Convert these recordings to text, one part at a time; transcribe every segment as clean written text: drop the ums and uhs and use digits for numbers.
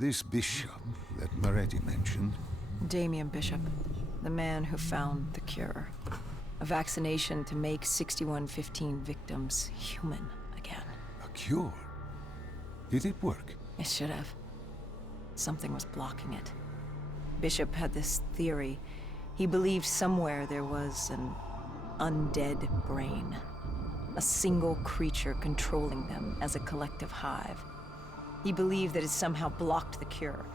This bishop that Moretti mentioned. Damien Bishop, the man who found the cure. A vaccination to make 6115 victims human again. A cure? Did it work? It should have. Something was blocking it. Bishop had this theory. He believed somewhere there was an undead brain. A single creature controlling them as a collective hive. He believed that it somehow blocked the cure.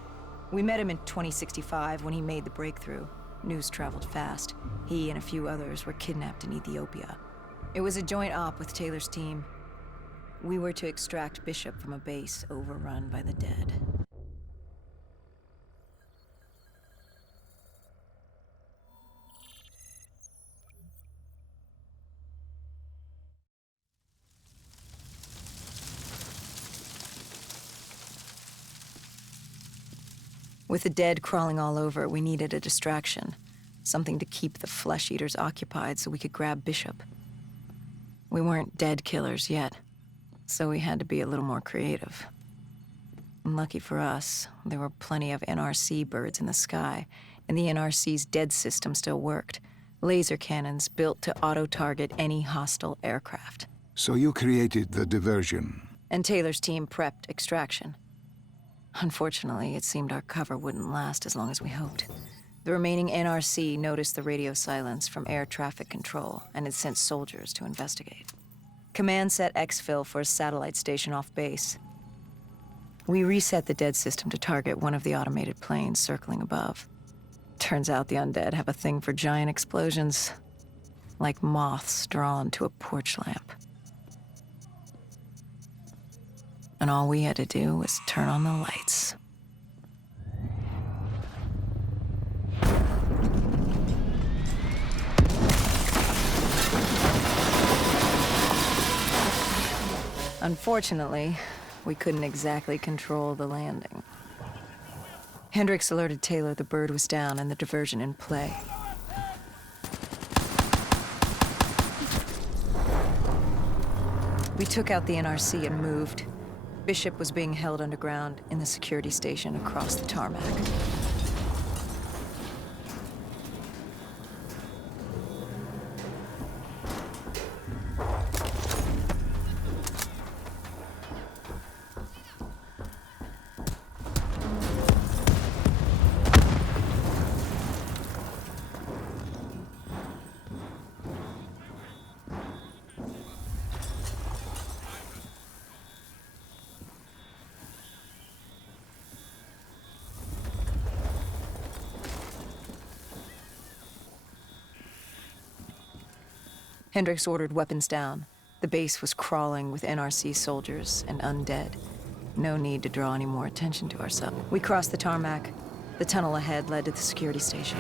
We met him in 2065 when he made the breakthrough. News traveled fast. He and a few others were kidnapped in Ethiopia. It was a joint op with Taylor's team. We were to extract Bishop from a base overrun by the dead. With the dead crawling all over, we needed a distraction. Something to keep the flesh-eaters occupied so we could grab Bishop. We weren't dead killers yet, so we had to be a little more creative. And lucky for us, there were plenty of NRC birds in the sky, and the NRC's dead system still worked. Laser cannons built to auto-target any hostile aircraft. So you created the diversion. And Taylor's team prepped extraction. Unfortunately, it seemed our cover wouldn't last as long as we hoped. The remaining NRC noticed the radio silence from air traffic control and had sent soldiers to investigate. Command set exfil for a satellite station off base. We reset the dead system to target one of the automated planes circling above. Turns out the undead have a thing for giant explosions, like moths drawn to a porch lamp. And all we had to do was turn on the lights. Unfortunately, we couldn't exactly control the landing. Hendricks alerted Taylor the bird was down and the diversion in play. We took out the NRC and moved. Bishop was being held underground in the security station across the tarmac. Hendricks ordered weapons down. The base was crawling with NRC soldiers and undead. No need to draw any more attention to ourselves. We crossed the tarmac. The tunnel ahead led to the security station.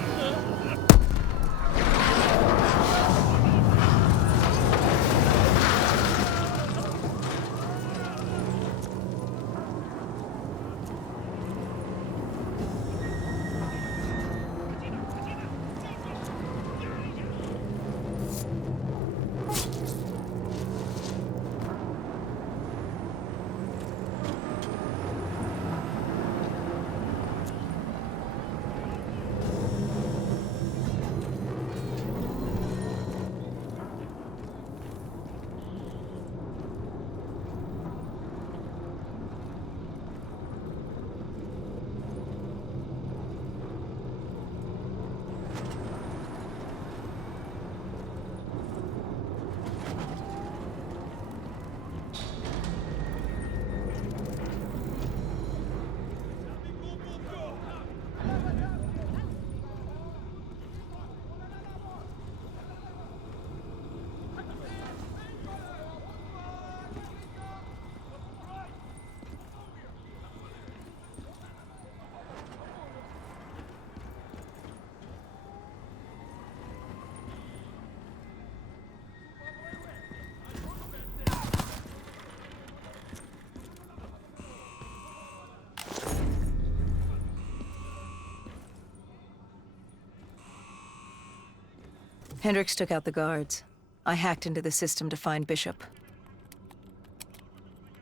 Hendricks took out the guards. I hacked into the system to find Bishop.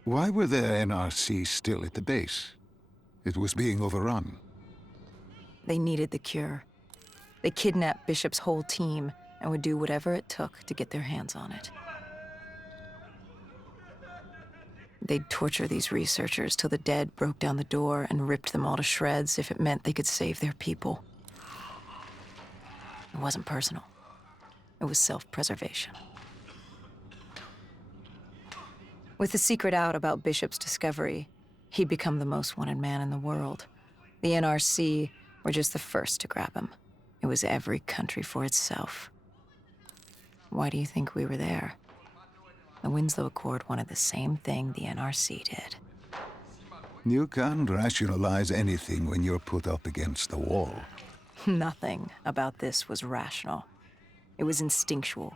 Why were the NRC still at the base? It was being overrun. They needed the cure. They kidnapped Bishop's whole team and would do whatever it took to get their hands on it. They'd torture these researchers till the dead broke down the door and ripped them all to shreds if it meant they could save their people. It wasn't personal. It was self-preservation. With the secret out about Bishop's discovery, he'd become the most wanted man in the world. The NRC were just the first to grab him. It was every country for itself. Why do you think we were there? The Winslow Accord wanted the same thing the NRC did. You can't rationalize anything when you're put up against the wall. Nothing about this was rational. It was instinctual,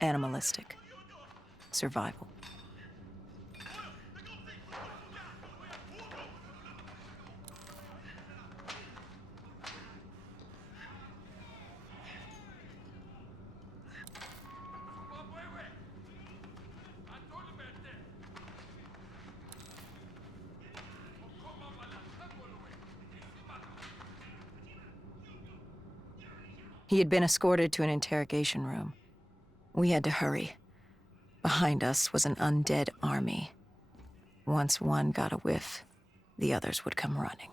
animalistic, survival. He had been escorted to an interrogation room. We had to hurry. Behind us was an undead army. Once one got a whiff, the others would come running.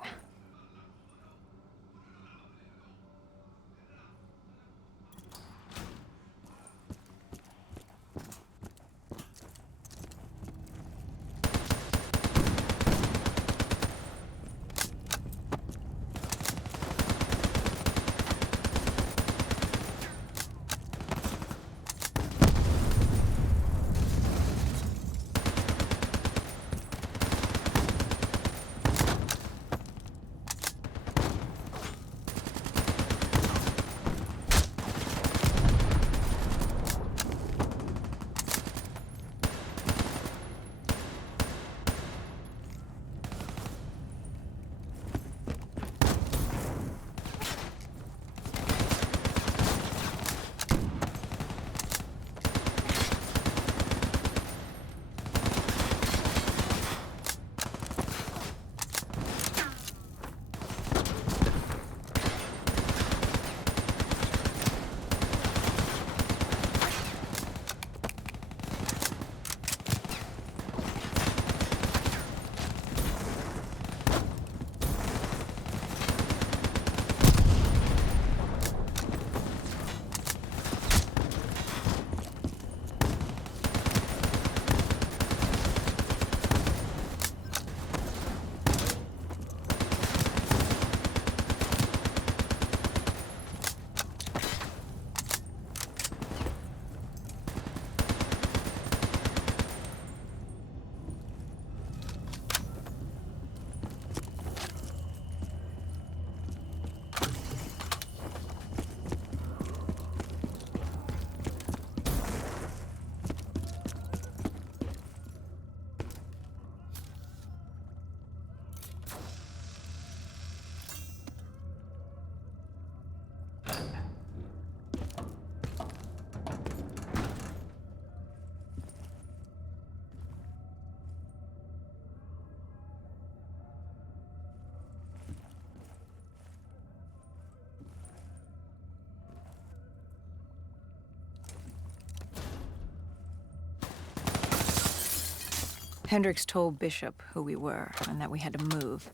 Hendricks told Bishop who we were and that we had to move,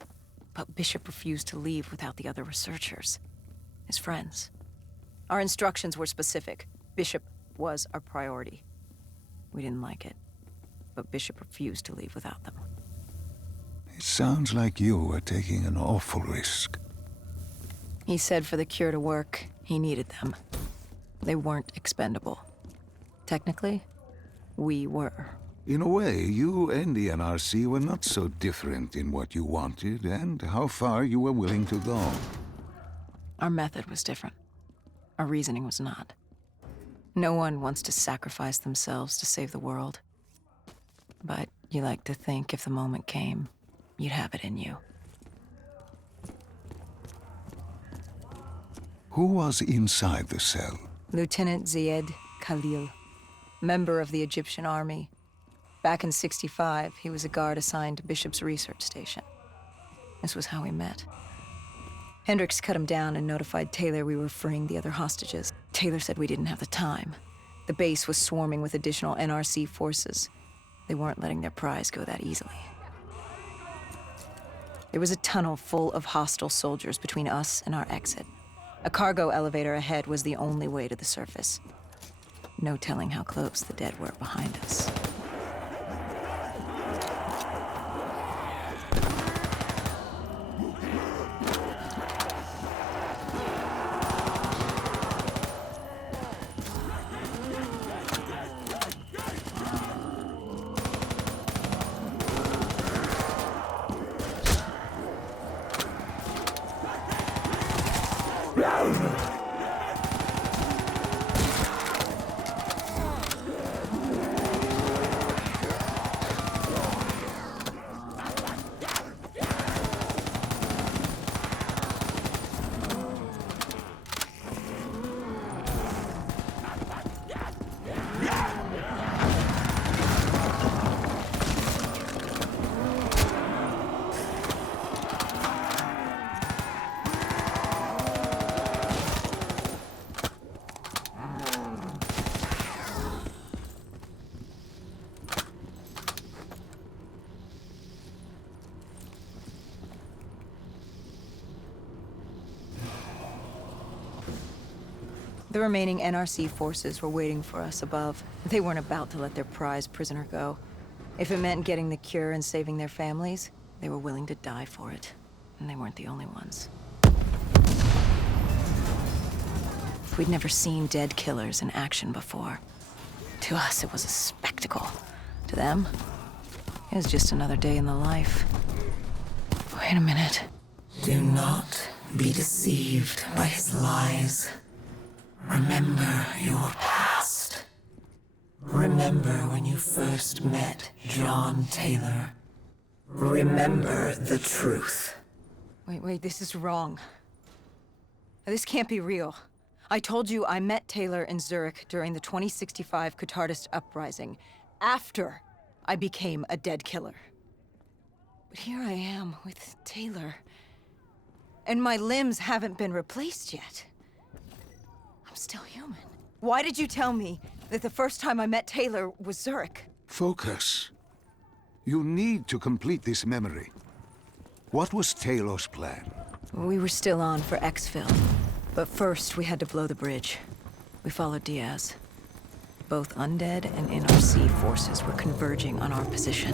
but Bishop refused to leave without the other researchers, his friends. Our instructions were specific. Bishop was our priority. We didn't like it, but Bishop refused to leave without them. It sounds like you were taking an awful risk. He said for the cure to work, he needed them. They weren't expendable. Technically, we were. In a way, you and the NRC were not so different in what you wanted and how far you were willing to go. Our method was different. Our reasoning was not. No one wants to sacrifice themselves to save the world. But you like to think if the moment came, you'd have it in you. Who was inside the cell? Lieutenant Zayed Khalil, member of the Egyptian army. Back in '65, he was a guard assigned to Bishop's research station. This was how we met. Hendricks cut him down and notified Taylor we were freeing the other hostages. Taylor said we didn't have the time. The base was swarming with additional NRC forces. They weren't letting their prize go that easily. There was a tunnel full of hostile soldiers between us and our exit. A cargo elevator ahead was the only way to the surface. No telling how close the dead were behind us. The remaining NRC forces were waiting for us above. They weren't about to let their prize prisoner go. If it meant getting the cure and saving their families, they were willing to die for it. And they weren't the only ones. We'd never seen dead killers in action before. To us, it was a spectacle. To them, it was just another day in the life. Wait a minute. Do not be deceived by his lies. Remember your past. Remember when you first met John Taylor. Remember the truth. Wait, this is wrong. This can't be real. I told you I met Taylor in Zurich during the 2065 Catardist Uprising, after I became a dead killer. But here I am with Taylor, and my limbs haven't been replaced yet. I'm still human. Why did you tell me that the first time I met Taylor was Zurich? Focus. You need to complete this memory. What was Taylor's plan? We were still on for exfil, but first we had to blow the bridge. We followed Diaz. Both undead and NRC forces were converging on our position.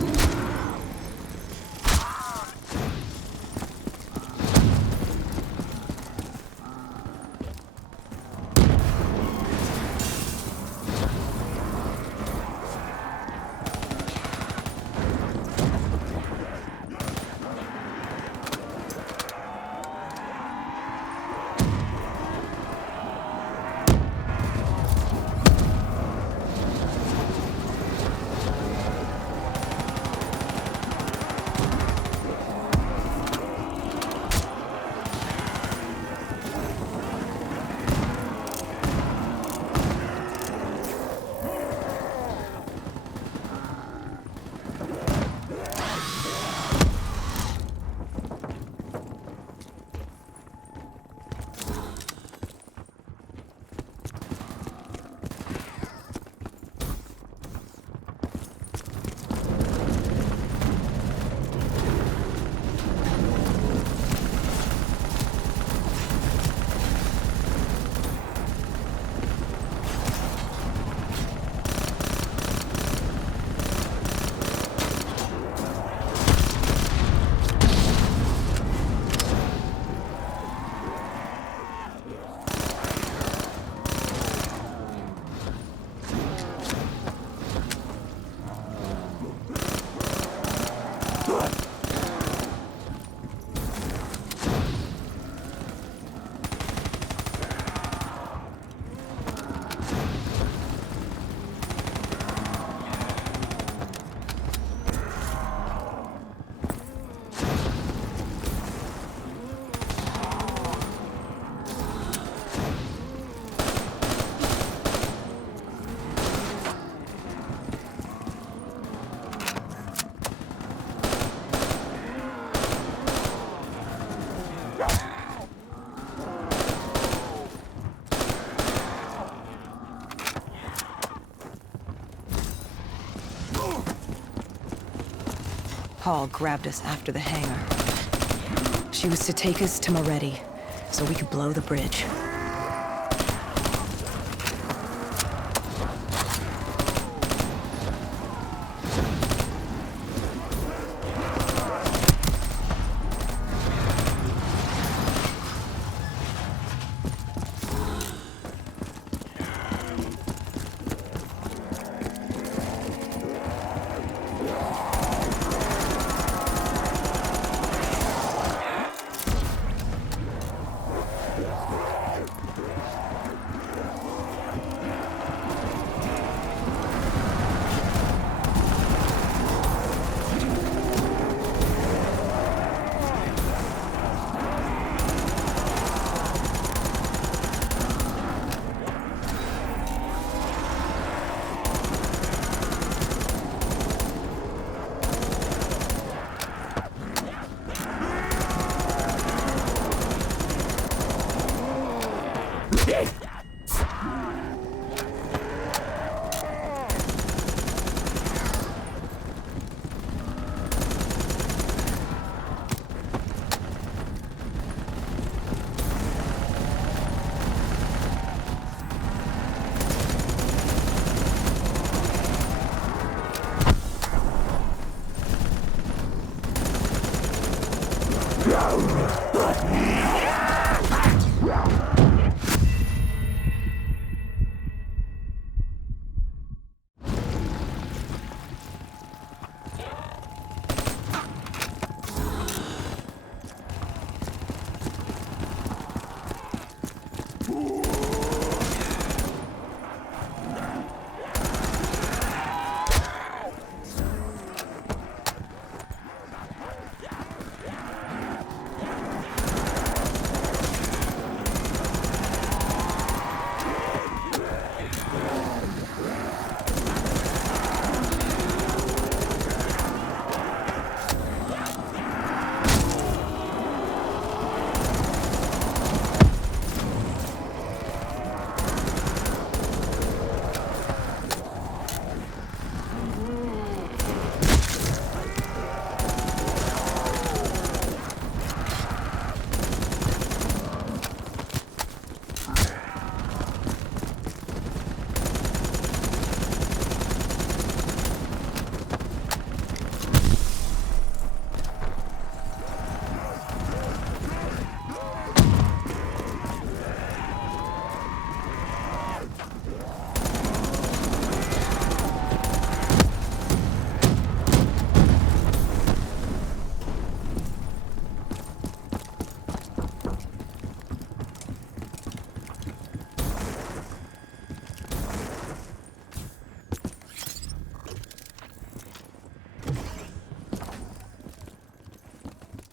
Paul grabbed us after the hangar. She was to take us to Moretti, so we could blow the bridge.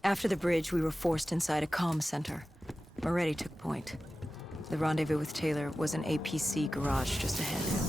After the bridge, we were forced inside a comm center. Moretti took point. The rendezvous with Taylor was an APC garage just ahead.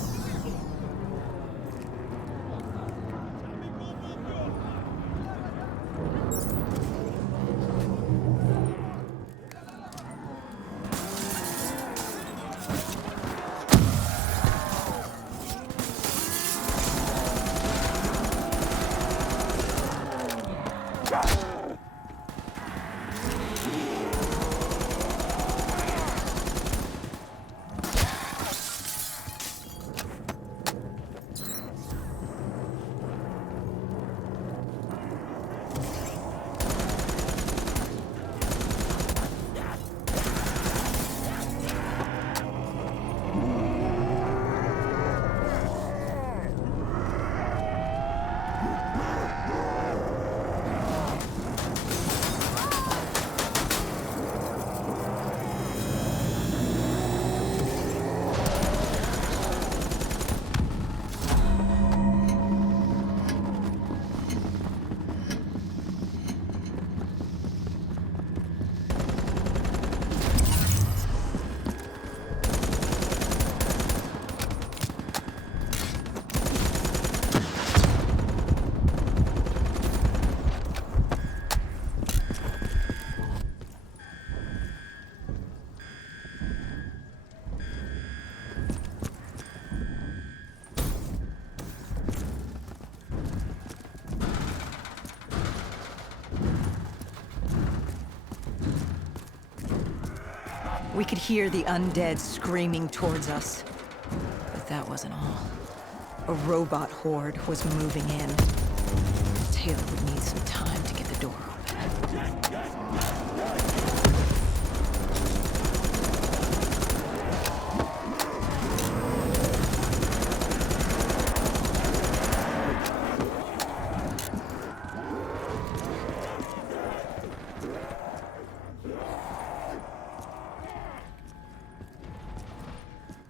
We could hear the undead screaming towards us. But that wasn't all. A robot horde was moving in. Taylor would need some time to get the door open.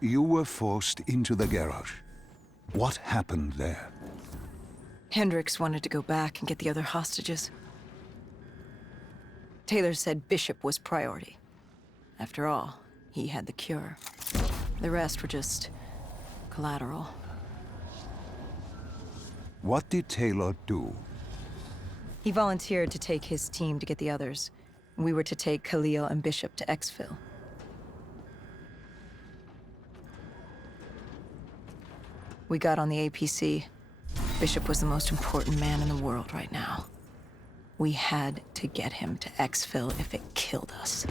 You were forced into the garage. What happened there? Hendricks wanted to go back and get the other hostages. Taylor said Bishop was priority. After all, he had the cure. The rest were just collateral. What did Taylor do? He volunteered to take his team to get the others. We were to take Khalil and Bishop to Exfil. We got on the APC. Bishop was the most important man in the world right now. We had to get him to Exfil if it killed us.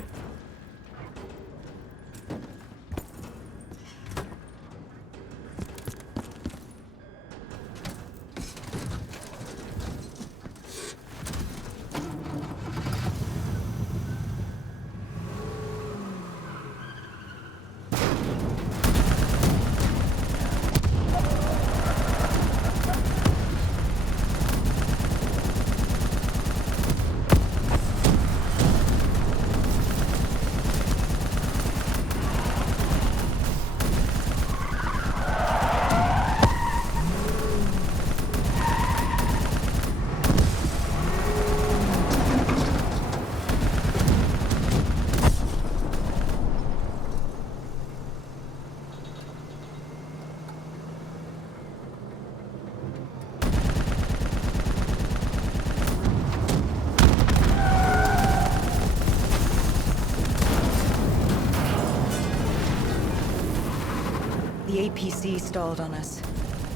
The APC stalled on us.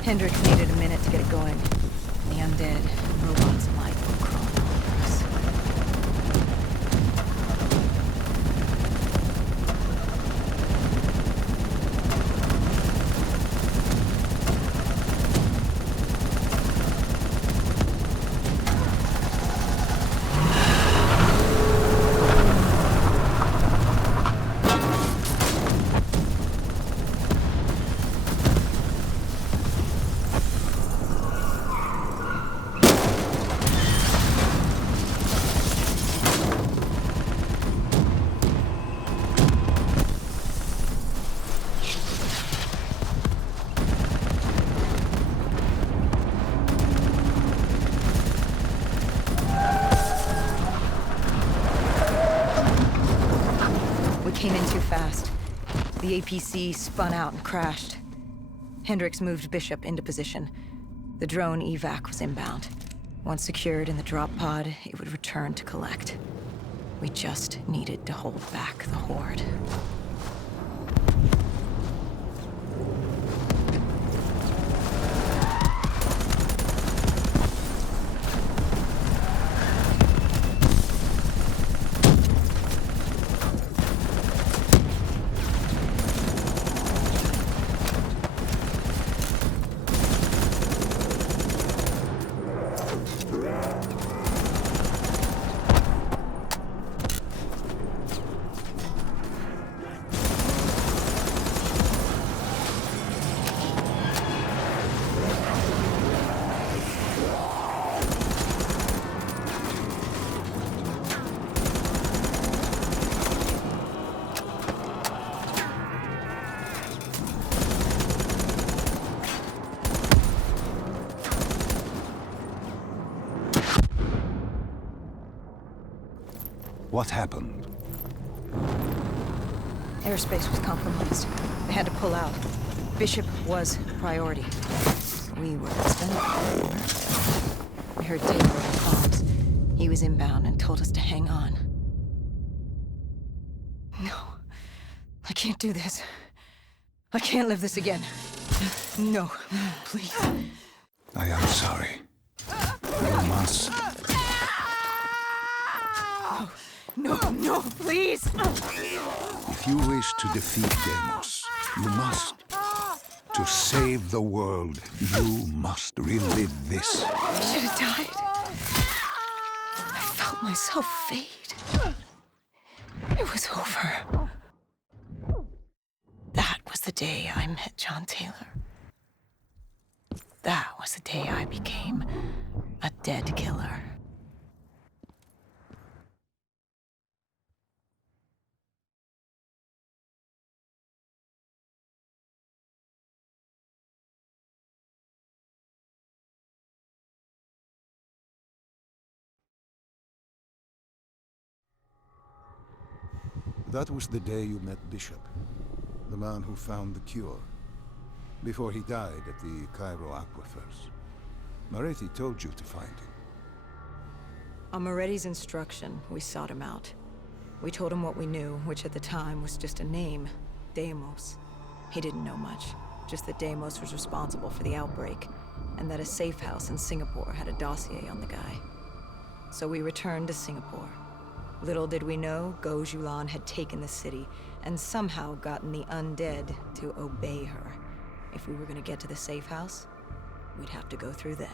Hendricks needed a minute to get it going. The undead, robots alike, were crawling all over us. Came in too fast. The APC spun out and crashed. Hendricks moved Bishop into position. The drone evac was inbound. Once secured in the drop pod, it would return to collect. We just needed to hold back the horde. What happened? Airspace was compromised. They had to pull out. Bishop was priority. We were expendable. We heard Taylor over the comms. He was inbound and told us to hang on. No. I can't do this. I can't live this again. No, please. I am sorry. You must. No, no, please! If If you wish to defeat Deimos, you must. To save the world, you must relive this. I should have died. I felt myself fade. It was over. That was the day I met John Taylor. That was the day I became a dead killer. That was the day you met Bishop, the man who found the cure, before he died at the Cairo aquifers. Moretti told you to find him. On Moretti's instruction, we sought him out. We told him what we knew, which at the time was just a name, Deimos. He didn't know much, just that Deimos was responsible for the outbreak, and that a safe house in Singapore had a dossier on the guy. So we returned to Singapore. Little did we know, Gojulan had taken the city, and somehow gotten the undead to obey her. If we were gonna get to the safe house, we'd have to go through them.